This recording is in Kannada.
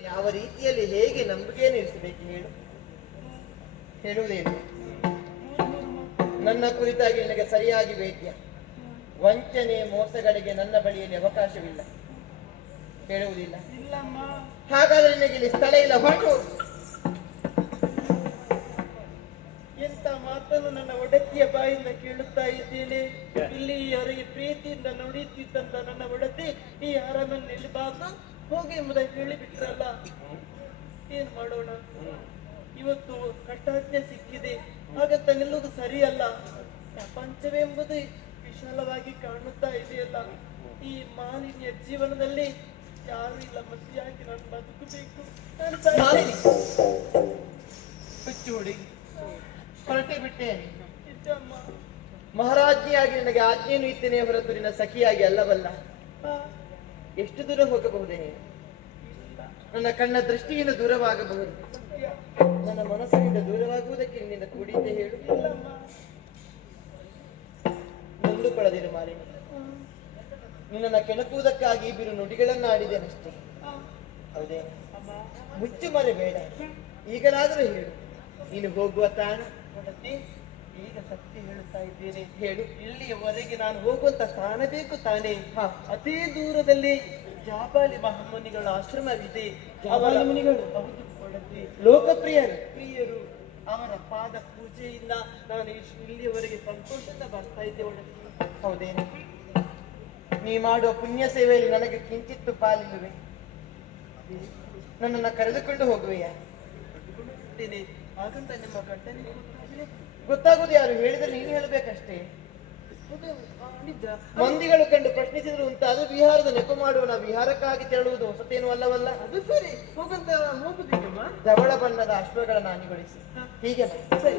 ಯಾವ ರೀತಿಯಲ್ಲಿ ಹೇಗೆ ನಂಬಿಕೆಯನ್ನು ಇರಿಸಬೇಕು ಹೇಳು ಹೇಳುವುದೇನು? ನನ್ನ ಕುರಿತಾಗಿ ನನಗೆ ಸರಿಯಾಗಿ ವೇದ್ಯ. ವಂಚನೆ ಮೋಸಗಳಿಗೆ ನನ್ನ ಬಳಿಯಲ್ಲಿ ಅವಕಾಶವಿಲ್ಲ. ಹೇಳುವುದಿಲ್ಲ. ಹಾಗಾದ್ರೆ ನನಗೆ ಇಲ್ಲಿ ಸ್ಥಳ ಇಲ್ಲ, ಹೊರಟು. ಎಂತ ಮಾತನ್ನು ನನ್ನ ಒಡತಿಯ ಬಾಯಿಂದ ಕೇಳುತ್ತಾ ಇದ್ದೇನೆ? ಇಲ್ಲಿಯವರೆಗೆ ಪ್ರೀತಿಯಿಂದ ನುಡಿಯುತ್ತಿದ್ದಂತ ನನ್ನ ಒಡತಿ, ಈ ಅರಮನೆಯಲ್ಲಿ ಬಾದು ಹೋಗಿ ಎಂಬುದಾಗಿ ಹೇಳಿಬಿಟ್ರಲ್ಲ? ಏನ್ ಮಾಡೋಣ? ಇವತ್ತು ಕಟ್ಟಾಜ್ಞೆ ಸಿಕ್ಕಿದೆ. ಹಾಗಂತ ನಿಲ್ಲುವುದು ಸರಿಯಲ್ಲ. ಪ್ರಪಂಚವೆಂಬುದು ವಿಶಾಲವಾಗಿ ಕಾಣುತ್ತಾ ಇದೆಯಲ್ಲ. ಈ ಮಾಲಿನ್ಯ ಜೀವನದಲ್ಲಿ ಯಾರು ಇಲ್ಲ. ಮತ್ತೆ ಯಾಕೆ ನಾನು ಬದುಕಬೇಕು. ನಾನು ಸಾಯ್ತೇನೆ. ಮಾಲಿನಿ. ಹುಚ್ಚು ಹುಡುಗಿ ಹೊರಟೆ ಬಿಟ್ಟೆ. ಮಹಾರಾಜ್ಞಿಯಾಗಿ ನನಗೆ ಆಜ್ಞೆಯನ್ನು ಇತ್ತೇನೆ ಹೊರತು ನಿನ್ನ ಸಖಿಯಾಗಿ ಅಲ್ಲವಲ್ಲ? ಎಷ್ಟು ದೂರ ಹೋಗಬಹುದೇ? ನೀನು ನನ್ನ ಕಣ್ಣ ದೃಷ್ಟಿಯಿಂದ ದೂರವಾಗಬಹುದು. ನನ್ನ ಮನಸ್ಸಿನಿಂದ ದೂರವಾಗುವುದಕ್ಕೆ ನಿನ್ನ ಕೂಡಿದ್ದೆ ಹೇಳು. ನೊಂದುಕೊಳ್ಳದಿರು ಮಾಲಿನಿ ನಿನ್ನನ್ನು ಕೆಣಕುವುದಕ್ಕಾಗಿ ಬಿರು ನುಡಿಗಳನ್ನು ಆಡಿದೆನಷ್ಟೇ ಹೌದೇ? ಮುಚ್ಚು ಮರೆ ಬೇಡ. ಈಗಲಾದರೂ ಹೇಳು. ನೀನು ಹೋಗುವ ತಾಣ? ಈಗ ಸತ್ಯ ಹೇಳುತ್ತಾ ಇದ್ದೇನೆ ಹೇಳಿ ಇಲ್ಲಿಯವರೆಗೆ ನಾನು ಹೋಗುವಂತ ಸ್ಥಾನ ಬೇಕು ತಾನೇ. ಅದೇ ದೂರದಲ್ಲಿ ಜಾಬಾಲಿ ಮಹಾಮುನಿಗಳ ಆಶ್ರಮವಿದೆ. ಜಾಬಾಲಿ ಅವರ- ಮುನಿಗಳು? ಹೌದು ಒಡತಿ ಲೋಕಪ್ರಿಯರು? ಪ್ರಿಯರು ಅವರ ಪಾದ ಪೂಜೆಯಿಂದ ನಾನು ಇಲ್ಲಿಯವರೆಗೆ ಸಂತೋಷದಿಂದ ಬರ್ತಾ ಇದ್ದೆ ಹೌದೇನು ನೀ ಮಾಡುವ ಪುಣ್ಯ ಸೇವೆಯಲ್ಲಿ ನನಗೆ ಕಿಂಚಿತ್ತು ಪಾಲಿಲ್ಲವೆ? ನನ್ನನ್ನು ಕರೆದುಕೊಂಡು ಹೋಗುವೆಯಾ? ಹಾಗಂತ ನಿಮ್ಮ ಗೊತ್ತಾಗೋದು ಯಾರು? ಹೇಳಿದ್ರೆ ನೀನು ಹೇಳಬೇಕಷ್ಟೇ. ಮಂದಿಗಳು ಕಂಡು ಪ್ರಶ್ನಿಸಿದ್ರು ಅಂತ ಅದು ವಿಹಾರದ ನೆಪ ಮಾಡುವ ವಿಹಾರಕ್ಕಾಗಿ ತೆರಳುವುದು ಹೊಸತೇನು ಅಲ್ಲವಲ್ಲ? ಅದು ಸರಿ. ಹೋಗಂತ ಧವಳ ಬಣ್ಣದ ಅಶ್ವಗಳ ನಾನಿಗೊಳಿಸಿ. ಹೀಗೆ ಸರಿ.